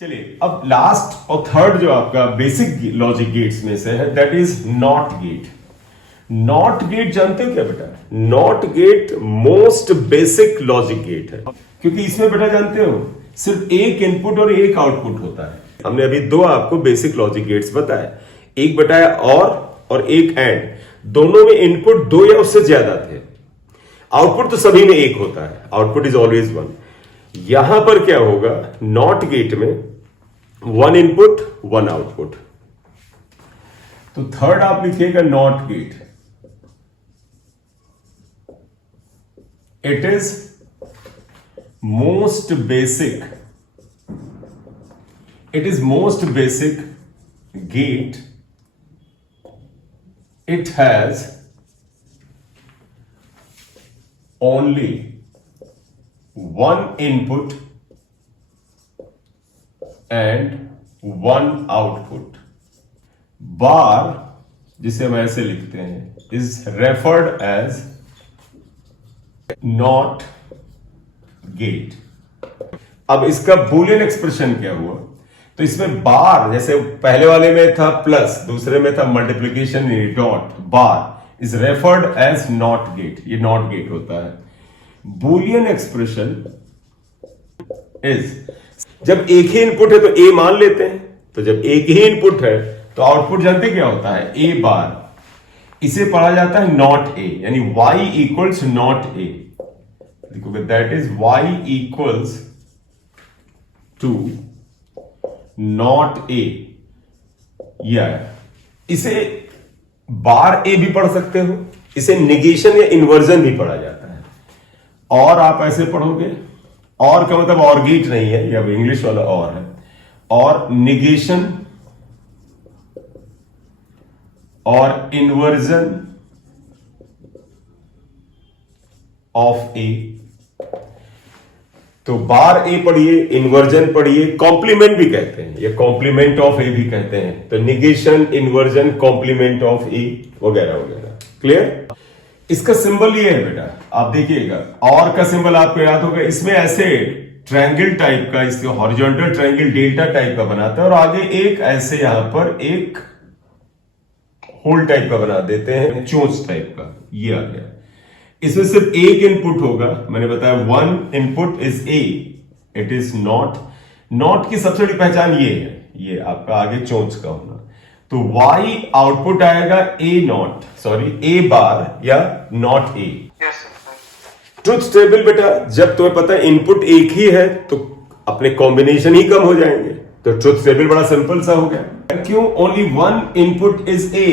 चलिए अब लास्ट और थर्ड जो आपका बेसिक लॉजिक गेट्स में से है that is not gate. Not gate जानते हो क्या बेटा? Not gate most basic logic gate है, क्योंकि इसमें बेटा जानते हो सिर्फ एक इनपुट और एक आउटपुट होता है। हमने अभी दो आपको बेसिक लॉजिक गेट्स बताए, एक बताया और एक एंड। दोनों में इनपुट दो या उससे ज्यादा थे, आउटपुट तो सभी में एक होता है, आउटपुट इज ऑलवेज वन। यहां पर क्या होगा, नॉट गेट में वन इनपुट वन आउटपुट। तो थर्ड आप लिखिएगा not gate, it is most basic, it is most basic gate, it has only one input and one output. bar जिसे हम ऐसे लिखते हैं is referred as not gate. अब इसका बूलियन एक्सप्रेशन क्या हुआ, तो इसमें बार जैसे पहले वाले में था प्लस, दूसरे में था multiplication dot, bar is referred as not gate, ये नॉट गेट होता है। बूलियन एक्सप्रेशन इज जब एक ही इनपुट है तो ए मान लेते हैं, तो जब एक ही इनपुट है तो आउटपुट जानते क्या होता है, ए बार। इसे पढ़ा जाता है नॉट ए, यानी y इक्वल्स नॉट ए। देखो that is y equals to not A, या इसे बार ए भी पढ़ सकते हो, इसे निगेशन या इन्वर्जन भी पढ़ा जाता है। और आप ऐसे पढ़ोगे, और का मतलब और गेट नहीं है, या इंग्लिश वाला और है, और निगेशन और इन्वर्जन ऑफ ए। तो बार ए पढ़िए, इन्वर्जन पढ़िए, कॉम्प्लीमेंट भी कहते हैं, ये कॉम्प्लीमेंट ऑफ ए भी कहते हैं। तो निगेशन, इन्वर्जन, कॉम्प्लीमेंट ऑफ ए वगैरह वगैरह। क्लियर? इसका सिंबल ये है बेटा, आप देखिएगा, और का सिंबल आपको याद होगा, इसमें ऐसे ट्रायंगल टाइप का, इसके हॉरिजॉन्टल ट्रायंगल डेल्टा टाइप का बनाता है, और आगे एक ऐसे यहां पर एक होल टाइप का बना देते हैं, चोंच टाइप का, ये आ गया। इसमें सिर्फ एक इनपुट होगा, मैंने बताया one input is a, it is not. Not की सबसे बड़ी पहचान ये है, ये आपका आगे चोंच का होना। तो y आउटपुट आएगा ए नॉट, सॉरी ए बार या नॉट ए। ट्रुथ टेबल बेटा, जब तुम्हें पता है इनपुट एक ही है तो अपने कॉम्बिनेशन ही कम हो जाएंगे, तो ट्रुथ टेबल बड़ा सिंपल सा हो गया। क्यों? Only one input is A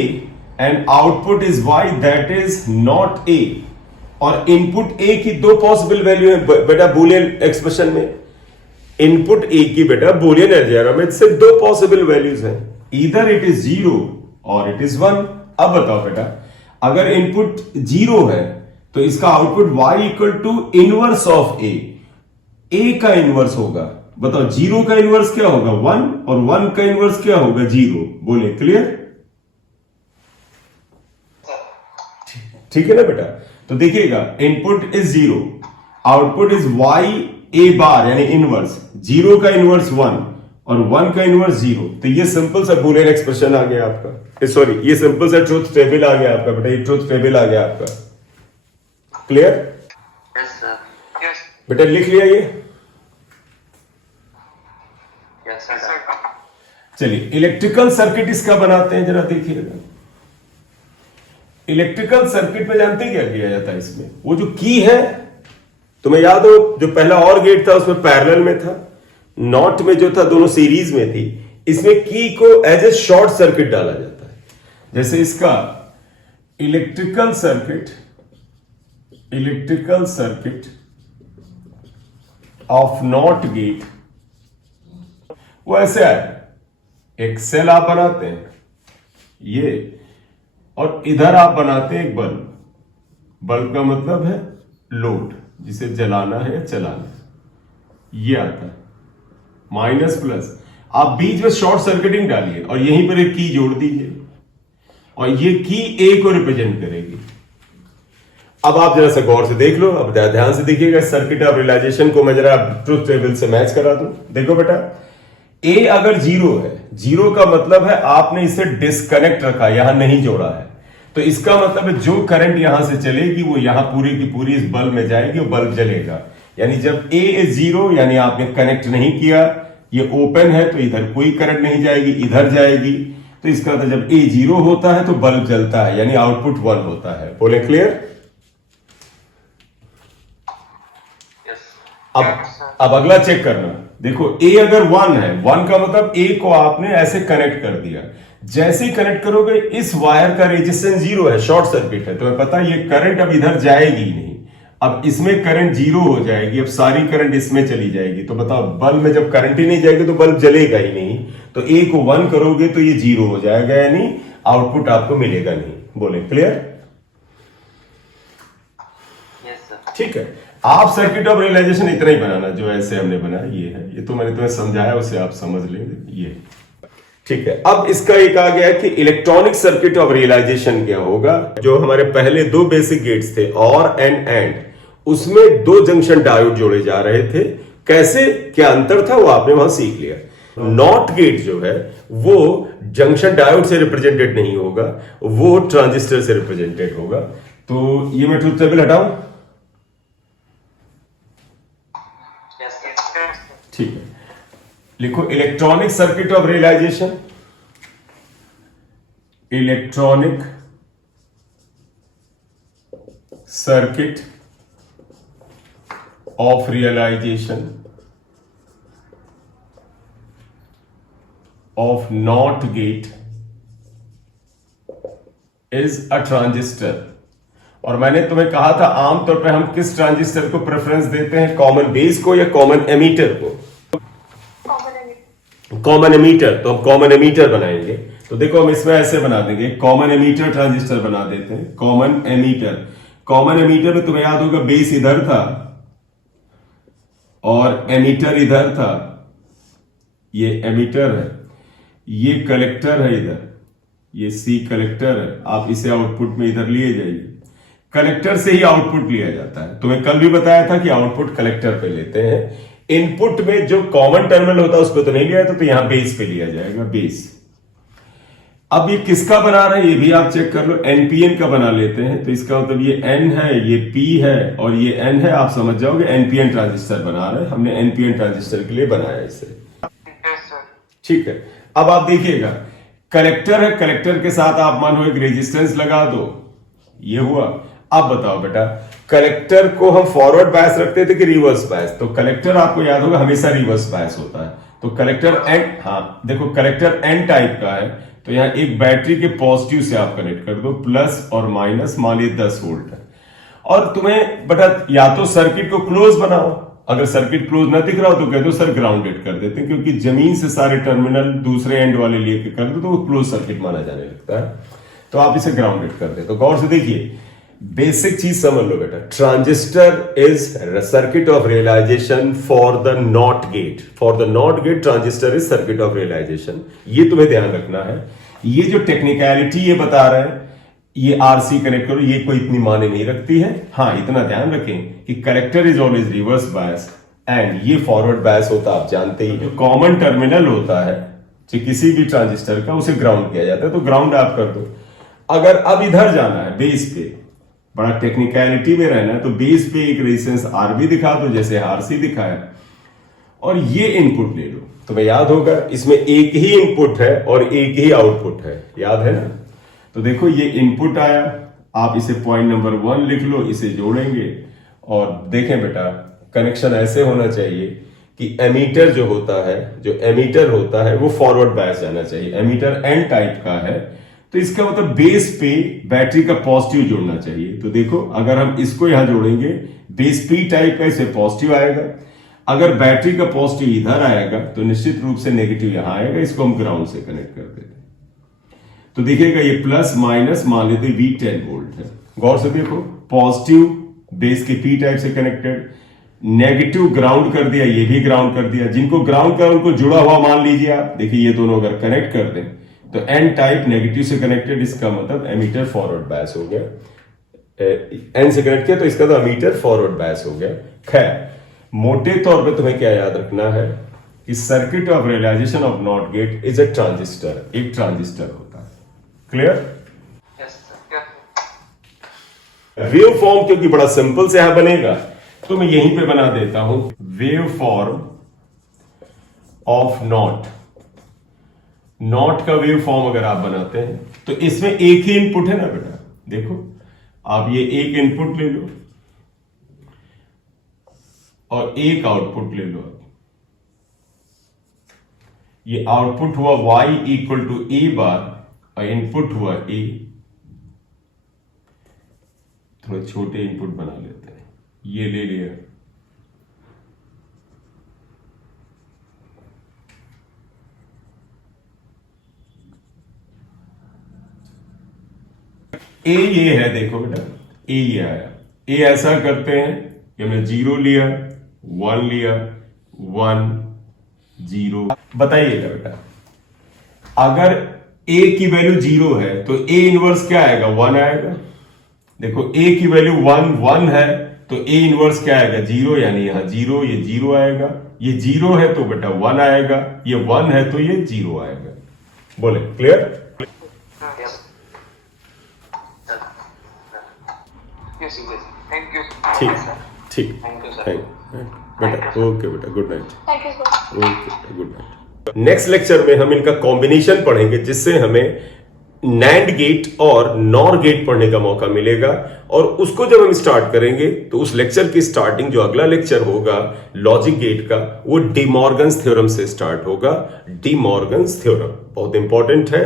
and output is y, that is not a. और इनपुट ए की दो पॉसिबल वैल्यू है बेटा बूलियन एक्सप्रेशन में। इनपुट ए की बेटा बूलियन अलजेब्रा में सिर्फ दो पॉसिबल वैल्यूज हैं, ईदर इट इज 0 और इट इज 1। अब बताओ बेटा, अगर इनपुट 0 है तो इसका output y equal to inverse of A. A का इनवर्स होगा, बताओ 0 का इनवर्स क्या होगा 1, और 1 का इनवर्स क्या होगा 0। बोले क्लियर? ठीक है ना बेटा? तो देखिएगा, input is 0, output is y ए बार यानी इनवर्स, 0 का इनवर्स 1 और 1 का इनवर्स 0। तो ये सिंपल सा बूलियन एक्सप्रेशन आ गया आपका, सॉरी ये सिंपल सा ट्रुथ टेबल आ गया आपका बेटा, ये ट्रुथ टेबल आ गया आपका। क्लियर? यस सर, यस बेटा लिख लिया ये? Yes sir. चलिए इलेक्ट्रिकल सर्किट इसका बनाते हैं, जरा देखिएगा। इलेक्ट्रिकल सर्किट में जानते हैं क्या किया जाता है इसमें? वो जो की है, तुम्हें याद हो जो पहला और गेट था उसमें पैरेलल में था, नॉट में जो था दोनों सीरीज में थी, इसमें की को एज ए शॉर्ट सर्किट डाला जाता है। जैसे इसका electrical circuit of not gate, वो ऐसे है, एक सेल आप बनाते हैं ये, और इधर आप बनाते हैं एक बल्ब। बल्ब का मतलब है लोड, जिसे जलाना है या चलाना है। ये आता है माइनस प्लस, आप बीच में शॉर्ट सर्किटिंग डालिए और यहीं पर एक की जोड़ दीजिए, और ये की ए को रिप्रेजेंट करेगी। अब आप जरा सा गौर से देख लो, अब ध्यान से देखिएगा सर्किट ऑफ रियलाइजेशन को मैं जरा ट्रुथ टेबल से मैच करा दूं। देखो बेटा, ए अगर जीरो है, जीरो का मतलब है आपने इसे डिस्कनेक्ट रखा, यहां नहीं जोड़ा है, तो इसका मतलब है जो करंट यहां से चलेगी वो यहां पूरी की पूरी इस बल्ब में जाएगी और बल्ब जलेगा। यानी जब ए इज जीरो यानी आपने कनेक्ट नहीं किया, ये ओपन है तो इधर कोई करंट नहीं जाएगी, इधर जाएगी। तो इसका मतलब जब ए जीरो होता है तो बल्ब जलता है, यानी आउटपुट 1 होता है। बोले क्लियर? Yes. अब Yes, sir. अब अगला चेक करना। देखो ए अगर 1 है, 1 का मतलब ए को आपने ऐसे कनेक्ट कर दिया। जैसे ही कनेक्ट करोगे इस वायर का रेजिस्टेंस 0 है, शॉर्ट सर्किट है, तो पता है ये करंट अब इधर जाएगी नहीं। अब इसमें करंट 0 हो जाएगी, अब सारी करंट इसमें चली जाएगी। तो बताओ बल्ब में जब करंट ही नहीं जाएगी तो बल्ब जलेगा ही नहीं। तो ए को 1 करोगे तो ये 0 हो जाएगा, यानी आउटपुट आपको मिलेगा नहीं। बोले क्लियर? Yes, sir. ठीक है, आप सर्किट ऑफ रियलाइजेशन इतना ही बनाना जो ऐसे हमने बनाया, ये है, ये तो मैंने तुम्हें समझाया, उसे आप समझ लेंगे। ये ठीक है। अब इसका एक आ गया कि इलेक्ट्रॉनिक सर्किट ऑफ रियलाइजेशन क्या होगा। जो हमारे पहले 2 बेसिक गेट्स थे और एंड, उसमें 2 जंक्शन डायोड जोड़े जा रहे थे। कैसे, क्या अंतर था वो आपने वहां सीख लिया। नॉट गेट जो है वो जंक्शन डायोड से रिप्रेजेंटेड नहीं होगा, वो ट्रांजिस्टर से रिप्रेजेंटेड होगा। तो ये मैं ट्रुथ टेबल हटाऊं? Yes, sir. ठीक है, लिखो electronic circuit of realisation. Electronic circuit of realisation of not gate is a transistor. और मैंने तुम्हें कहा था आमतौर पर हम किस ट्रांजिस्टर को प्रेफरेंस देते हैं, कॉमन बेस को या कॉमन एमीटर को? Common ammeter. तो हम कॉमन एमीटर बनाएंगे। तो देखो हम इसमें ऐसे बना देंगे, कॉमन एमीटर ट्रांजिस्टर बना देते हैं। कॉमन एमीटर, कॉमन एमीटर में तुम्हें याद होगा बेस इधर था और एमीटर इधर था। ये एमीटर है, ये कलेक्टर है इधर, ये सी कलेक्टर है। आप इसे आउटपुट में इधर लिए जाइए, कलेक्टर से ही आउटपुट लिया जाता है। तुम्हें कल भी बताया था कि आउटपुट कलेक्टर पे लेते हैं। इनपुट में जो कॉमन टर्मिनल होता है उस पर तो नहीं लिया था, तो यहां बेस पे लिया जाएगा, बेस। अब ये किसका बना रहे हैं ये भी आप चेक कर लो, एनपीएन का बना लेते हैं। तो इसका मतलब ये एन है, ये पी है और ये एन है। आप समझ जाओगे एनपीएन ट्रांजिस्टर बना रहे हैं, हमने एनपीएन ट्रांजिस्टर के लिए बनाया इसे। Yes, sir. ठीक है, अब आप देखिएगा कलेक्टर है, कलेक्टर के साथ आप मानो एक रेजिस्टेंस लगा दो, ये हुआ। अब बताओ बेटा, कलेक्टर को हम फॉरवर्ड बायस रखते थे कि रिवर्स बायस? तो कलेक्टर आपको याद होगा हमेशा रिवर्स बायस होता है। तो कलेक्टर एन, हाँ देखो कलेक्टर एन टाइप का है, तो यहां एक बैटरी के पॉजिटिव से आप कनेक्ट कर दो, प्लस और माइनस, मान लीजिए 10 वोल्ट है। और तुम्हें बेटा या तो सर्किट को क्लोज बनाओ, अगर सर्किट क्लोज ना दिख रहा हो तो कह दो सर ग्राउंडेड कर देते हैं, क्योंकि जमीन से सारे टर्मिनल दूसरे एंड वाले लेके कर दो तो वो क्लोज सर्किट माना जाने लगता है। तो आप इसे ग्राउंडेड कर दे। तो गौर से देखिए, बेसिक चीज समझ लो बेटा, transistor is circuit of realisation for the not gate. For the not gate transistor is circuit of realisation. ये तुम्हें ध्यान रखना है। ये जो टेक्निकलिटी ये बता रहे हैं, ये आरसी कनेक्ट करो, ये कोई इतनी माने नहीं रखती है। हाँ इतना ध्यान रखें कि collector is always reverse bias and ये फॉरवर्ड बायस होता है, आप जानते ही। जो कॉमन टर्मिनल होता है जो किसी भी ट्रांजिस्टर का, उसे ग्राउंड किया जाता है। तो ग्राउंड आप कर दो। अगर अब इधर जाना है बेस पे, बड़ा टेक्निकलिटी में रहना है, तो बेस पे एक रेजिस्टेंस आरबी दिखा दो जैसे आरसी दिखाया, और ये इनपुट ले लो। तुम्हें याद होगा इसमें एक ही इनपुट है और एक ही आउटपुट है, याद है ना? तो देखो ये इनपुट आया, आप इसे पॉइंट नंबर 1 लिख लो, इसे जोड़ेंगे और देखें बेटा कनेक्शन ऐसे होना चाहिए कि एमीटर जो होता है, जो एमीटर होता है वो फॉरवर्ड बायस जाना चाहिए। एमीटर एन टाइप का है, तो इसका मतलब बेस पे बैटरी का पॉजिटिव जोड़ना चाहिए। तो देखो अगर हम इसको यहां जोड़ेंगे, बेस पी टाइप का, इसे पॉजिटिव आएगा। अगर बैटरी का पॉजिटिव इधर आएगा तो निश्चित रूप से नेगेटिव यहां आएगा। इसको हम ग्राउंड से कनेक्ट कर देते हैं। तो देखिएगा ये प्लस माइनस मान लेते V10 वोल्ट है। गौर से देखो, पॉजिटिव बेस के पी टाइप से कनेक्टेड, नेगेटिव ग्राउंड कर दिया, ये भी ग्राउंड कर दिया। जिनको ग्राउंड कर उनको जुड़ा हुआ मान लीजिए आप। देखिए ये दोनों अगर कनेक्ट कर दें तो एन टाइप नेगेटिव से कनेक्टेड, इसका मतलब एमीटर फॉरवर्ड बायस हो गया। एन से कनेक्ट किया तो इसका तो अमीटर फॉरवर्ड बायस हो गया। खैर, मोटे तौर पे तुम्हें क्या याद रखना है कि circuit of realisation of not gate is a transistor, एक ट्रांजिस्टर होता है। Clear? Yes, sir. Yes, sir. Wave form क्योंकि बड़ा सिंपल से यहां बनेगा तो मैं यहीं पे बना देता हूं wave form of not. Not का वेव फॉर्म अगर आप बनाते हैं तो इसमें एक ही इनपुट है ना बेटा, देखो आप ये एक इनपुट ले लो और एक आउटपुट ले लो। ये आउटपुट हुआ y इक्वल टू ए बार और इनपुट हुआ a। थोड़े छोटे इनपुट बना लेते हैं, ये ले लिया। ए ये है, देखो बेटा ए ये आया। ए ऐसा करते हैं कि हमने 0 लिया, 1 लिया, 1 0। बताइएगा बेटा, अगर ए की वैल्यू 0 है तो ए इनवर्स क्या आएगा? 1 आएगा। देखो ए की वैल्यू 1 है तो ए इनवर्स क्या आएगा? 0, यानी यहां 0, ये 0 आएगा। ये 0 है तो बेटा 1 आएगा, ये 1 है तो ये 0 आएगा। बोले clear? Yes. Sir. Yes, yes. Thank you. ठीक ठीक Thank you, sir. बेटा ओके बेटा, good night. Thank you sir. Okay बेटा, गुड नाइट। नेक्स्ट लेक्चर में हम इनका कॉम्बिनेशन पढ़ेंगे जिससे हमें नैंड गेट और नॉर गेट पढ़ने का मौका मिलेगा। और उसको जब हम स्टार्ट करेंगे तो उस लेक्चर की स्टार्टिंग, जो अगला लेक्चर होगा लॉजिक गेट का, वो डी मॉर्गन्स थ्योरम से स्टार्ट होगा। डी मॉर्गन्स थ्योरम बहुत इंपॉर्टेंट है।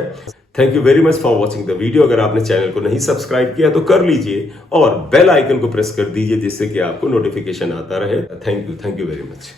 Thank you very much for watching the video. अगर आपने चैनल को नहीं सब्सक्राइब किया तो कर लीजिए और बेल आइकन को प्रेस कर दीजिए जिससे कि आपको नोटिफिकेशन आता रहे। Thank you very much.